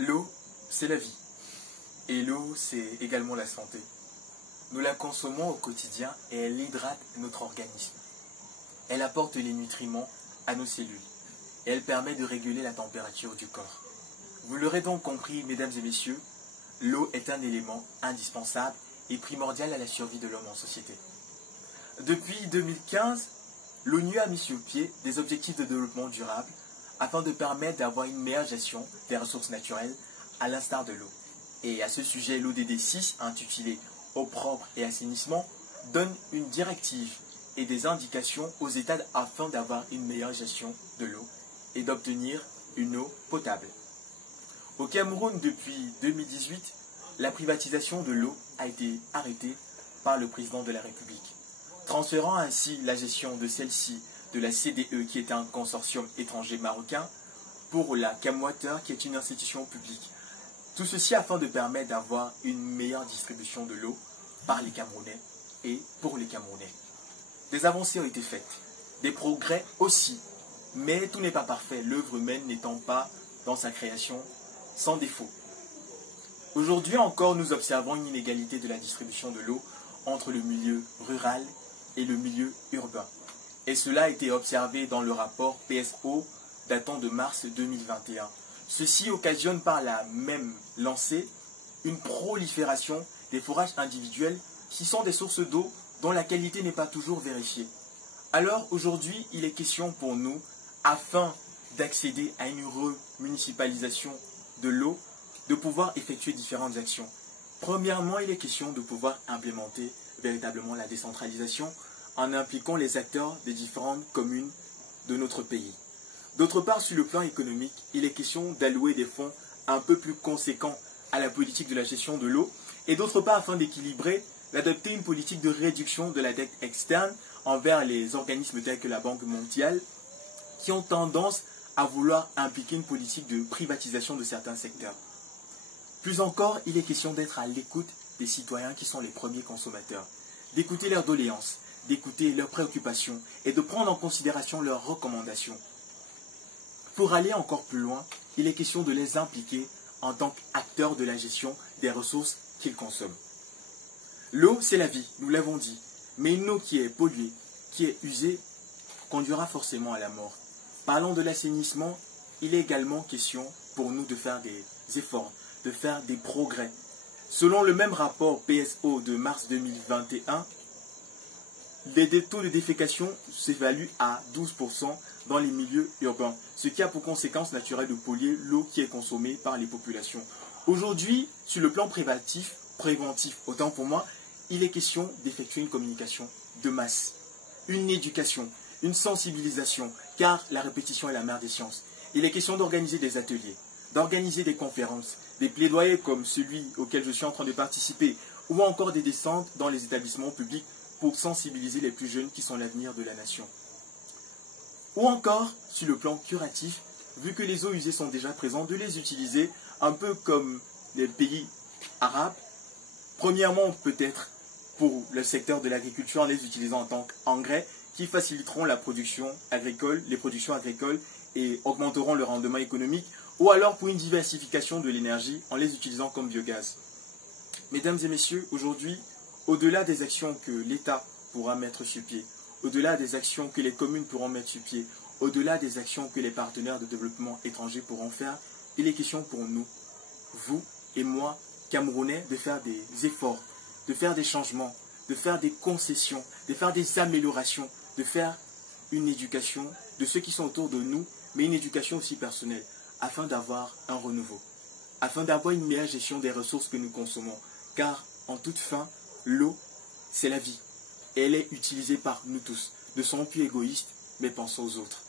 L'eau, c'est la vie. Et l'eau, c'est également la santé. Nous la consommons au quotidien et elle hydrate notre organisme. Elle apporte les nutriments à nos cellules. Et elle permet de réguler la température du corps. Vous l'aurez donc compris, mesdames et messieurs, l'eau est un élément indispensable et primordial à la survie de l'homme en société. Depuis 2015, l'ONU a mis sur pied des objectifs de développement durable afin de permettre d'avoir une meilleure gestion des ressources naturelles, à l'instar de l'eau. Et à ce sujet, l'ODD 6, intitulé « Eau propre et assainissement », donne une directive et des indications aux États afin d'avoir une meilleure gestion de l'eau et d'obtenir une eau potable. Au Cameroun, depuis 2018, la privatisation de l'eau a été arrêtée par le président de la République, transférant ainsi la gestion de celle-ci de la CDE, qui est un consortium étranger marocain, pour la Camwater, qui est une institution publique. Tout ceci afin de permettre d'avoir une meilleure distribution de l'eau par les Camerounais et pour les Camerounais. Des avancées ont été faites, des progrès aussi, mais tout n'est pas parfait, l'œuvre humaine n'étant pas dans sa création sans défaut. Aujourd'hui encore, nous observons une inégalité de la distribution de l'eau entre le milieu rural et le milieu urbain. Et cela a été observé dans le rapport PSO datant de mars 2021. Ceci occasionne par la même lancée une prolifération des forages individuels qui sont des sources d'eau dont la qualité n'est pas toujours vérifiée. Alors aujourd'hui, il est question pour nous, afin d'accéder à une remunicipalisation de l'eau, de pouvoir effectuer différentes actions. Premièrement, il est question de pouvoir implémenter véritablement la décentralisation en impliquant les acteurs des différentes communes de notre pays. D'autre part, sur le plan économique, il est question d'allouer des fonds un peu plus conséquents à la politique de la gestion de l'eau et d'autre part, afin d'équilibrer, d'adopter une politique de réduction de la dette externe envers les organismes tels que la Banque mondiale qui ont tendance à vouloir impliquer une politique de privatisation de certains secteurs. Plus encore, il est question d'être à l'écoute des citoyens qui sont les premiers consommateurs, d'écouter leurs doléances, d'écouter leurs préoccupations et de prendre en considération leurs recommandations. Pour aller encore plus loin, il est question de les impliquer en tant qu'acteurs de la gestion des ressources qu'ils consomment. L'eau, c'est la vie, nous l'avons dit, mais une eau qui est polluée, qui est usée, conduira forcément à la mort. Parlons de l'assainissement, il est également question pour nous de faire des efforts, de faire des progrès. Selon le même rapport PSO de mars 2021, les taux de défécation s'évaluent à 12% dans les milieux urbains, ce qui a pour conséquence naturelle de polluer l'eau qui est consommée par les populations. Aujourd'hui, sur le plan préventif, autant pour moi, il est question d'effectuer une communication de masse, une éducation, une sensibilisation, car la répétition est la mère des sciences. Il est question d'organiser des ateliers, d'organiser des conférences, des plaidoyers comme celui auquel je suis en train de participer, ou encore des descentes dans les établissements publics pour sensibiliser les plus jeunes qui sont l'avenir de la nation. Ou encore, sur le plan curatif, vu que les eaux usées sont déjà présentes, de les utiliser un peu comme les pays arabes. Premièrement, peut-être pour le secteur de l'agriculture, en les utilisant en tant qu'engrais qui faciliteront la production agricole, les productions agricoles et augmenteront le rendement économique, ou alors pour une diversification de l'énergie en les utilisant comme biogaz. Mesdames et messieurs, aujourd'hui, au-delà des actions que l'État pourra mettre sur pied, au-delà des actions que les communes pourront mettre sur pied, au-delà des actions que les partenaires de développement étrangers pourront faire, il est question pour nous, vous et moi, Camerounais, de faire des efforts, de faire des changements, de faire des concessions, de faire des améliorations, de faire une éducation de ceux qui sont autour de nous, mais une éducation aussi personnelle, afin d'avoir un renouveau, afin d'avoir une meilleure gestion des ressources que nous consommons. Car, en toute fin, l'eau, c'est la vie. Et elle est utilisée par nous tous. Ne soyons plus égoïstes, mais pensons aux autres.